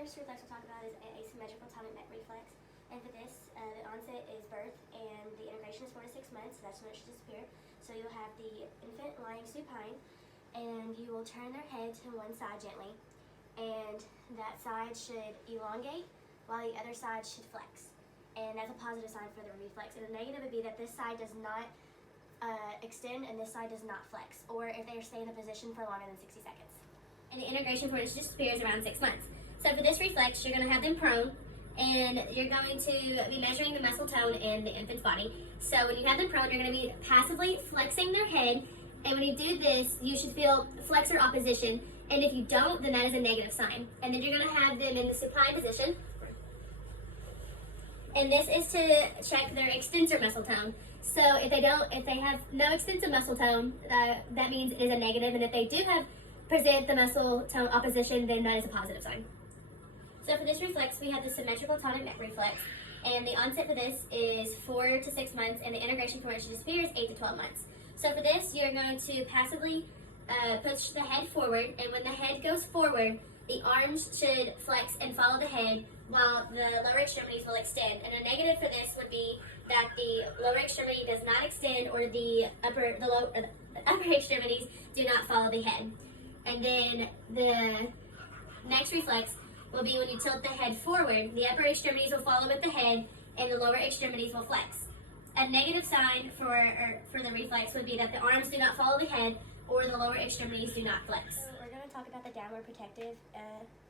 first reflex we'll talk about is asymmetrical atomic neck reflex. And for this, the onset is birth, and the integration is 4 to 6 months. So that's when it should disappear. So you'll have the infant lying supine, and you will turn their head to one side gently, and that side should elongate while the other side should flex. And that's a positive sign for the reflex. And the negative would be that this side does not extend and this side does not flex, or if they stay in a position for longer than 60 seconds. And the integration for it disappears around 6 months. So for this reflex, you're going to have them prone, and you're going to be measuring the muscle tone in the infant's body. So when you have them prone, you're going to be passively flexing their head, and when you do this, you should feel flexor opposition, and if you don't, then that is a negative sign. And then you're going to have them in the supine position, and this is to check their extensor muscle tone. So if they have no extensor muscle tone, that means it is a negative, and if they do present the muscle tone opposition, then that is a positive sign. So for this reflex, we have the symmetrical atomic neck reflex, and the onset for this is 4 to 6 months, and the integration for it should disappear is 8 to 12 months. So for this, you're going to passively push the head forward, and when the head goes forward, the arms should flex and follow the head, while the lower extremities will extend. And a negative for this would be that the lower extremity does not extend, or the upper extremities do not follow the head. And then the next reflex will be when you tilt the head forward, the upper extremities will follow with the head, and the lower extremities will flex. A negative sign for the reflex would be that the arms do not follow the head, or the lower extremities do not flex. So we're going to talk about the downward protective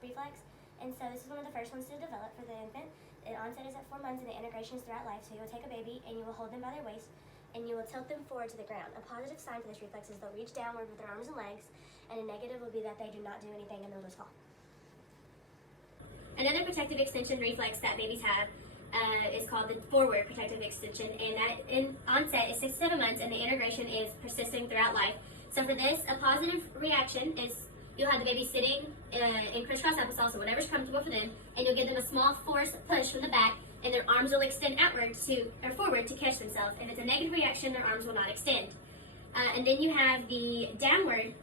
reflex. And so this is one of the first ones to develop for the infant. The onset is at 4 months, and the integration is throughout life. So you will take a baby, and you will hold them by their waist, and you will tilt them forward to the ground. A positive sign for this reflex is they'll reach downward with their arms and legs, and a negative will be that they do not do anything and they'll just fall. Another protective extension reflex that babies have is called the forward protective extension, and that in onset is 6 to 7 months, and the integration is persisting throughout life. So for this, a positive reaction is you'll have the baby sitting in crisscross applesauce, or whatever's comfortable for them, and you'll give them a small force push from the back, and their arms will extend forward to catch themselves. If it's a negative reaction, their arms will not extend. And then you have the sideward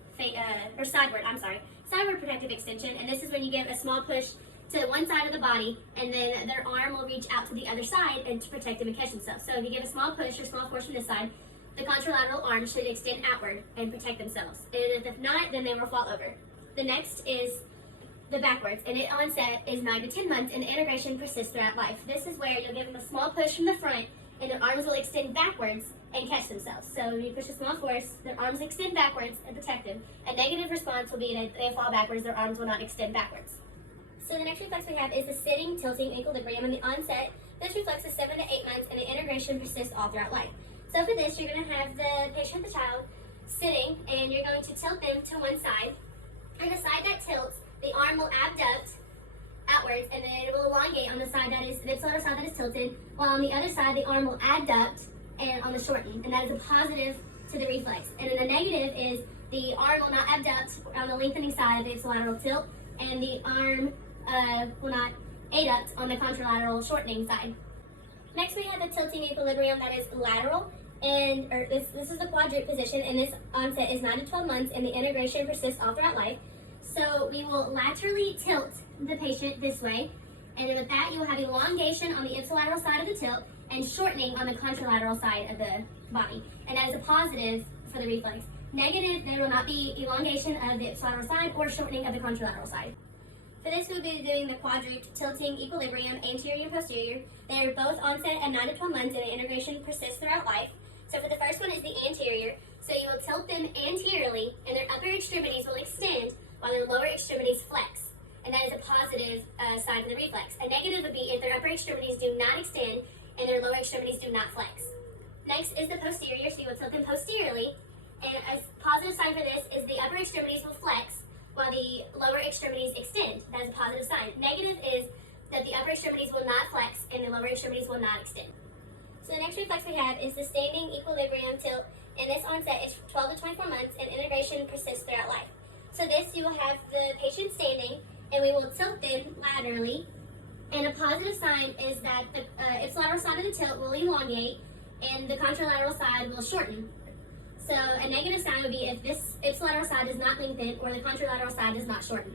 protective extension, and this is when you give a small push to one side of the body, and then their arm will reach out to the other side and to protect them and catch themselves. So if you give a small push or small force from this side, the contralateral arm should extend outward and protect themselves. And if not, then they will fall over. The next is the backwards, and its onset is 9 to 10 months, and the integration persists throughout life. This is where you'll give them a small push from the front, and their arms will extend backwards and catch themselves. So when you push a small force, their arms extend backwards and protect them. A negative response will be that they fall backwards, their arms will not extend backwards. So the next reflex we have is the sitting, tilting, equilibrium, and the onset. This reflex is 7 to 8 months, and the integration persists all throughout life. So for this, you're going to have the patient, the child, sitting, and you're going to tilt them to one side. And the side that tilts, the arm will abduct outwards, and then it will elongate on the side that is the other side that is tilted, while on the other side, the arm will adduct and on the shorten, and that is a positive to the reflex. And then the negative is the arm will not abduct on the lengthening side of the ipsilateral tilt, and the arm will not adduct on the contralateral shortening side. Next, we have the tilting equilibrium that is lateral, and this is the quadruped position, and this onset is 9 to 12 months, and the integration persists all throughout life. So we will laterally tilt the patient this way, and then with that, you will have elongation on the ipsilateral side of the tilt and shortening on the contralateral side of the body, and that is a positive for the reflex. Negative, there will not be elongation of the ipsilateral side or shortening of the contralateral side. For this, we'll be doing the quadruped, tilting, equilibrium, anterior and posterior. They are both onset at 9 to 12 months, and the integration persists throughout life. So for the first one is the anterior. So you will tilt them anteriorly, and their upper extremities will extend while their lower extremities flex. And that is a positive sign for the reflex. A negative would be if their upper extremities do not extend and their lower extremities do not flex. Next is the posterior. So you will tilt them posteriorly, and a positive sign for this is the upper extremities will flex while the lower extremities extend. That is a positive sign. Negative is that the upper extremities will not flex and the lower extremities will not extend. So the next reflex we have is the standing equilibrium tilt, and this onset is 12 to 24 months, and integration persists throughout life. So this, you will have the patient standing, and we will tilt them laterally, and a positive sign is that the ipsilateral side of the tilt will elongate, and the contralateral side will shorten. So a negative sign would be if this ipsilateral side does not lengthen or the contralateral side does not shorten.